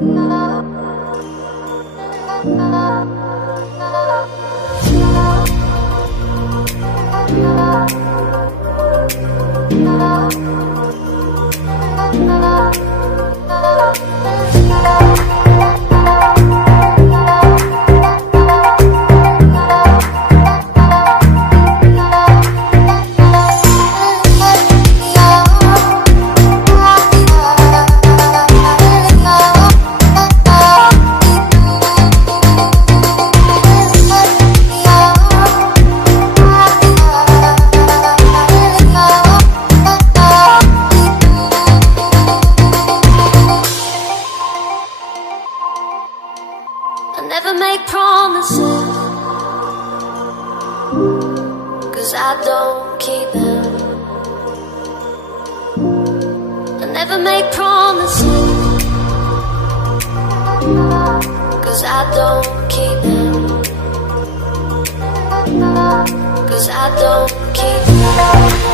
I never make promises, 'cause I don't keep them. I never make promises, 'cause I don't keep them. 'Cause I don't keep them.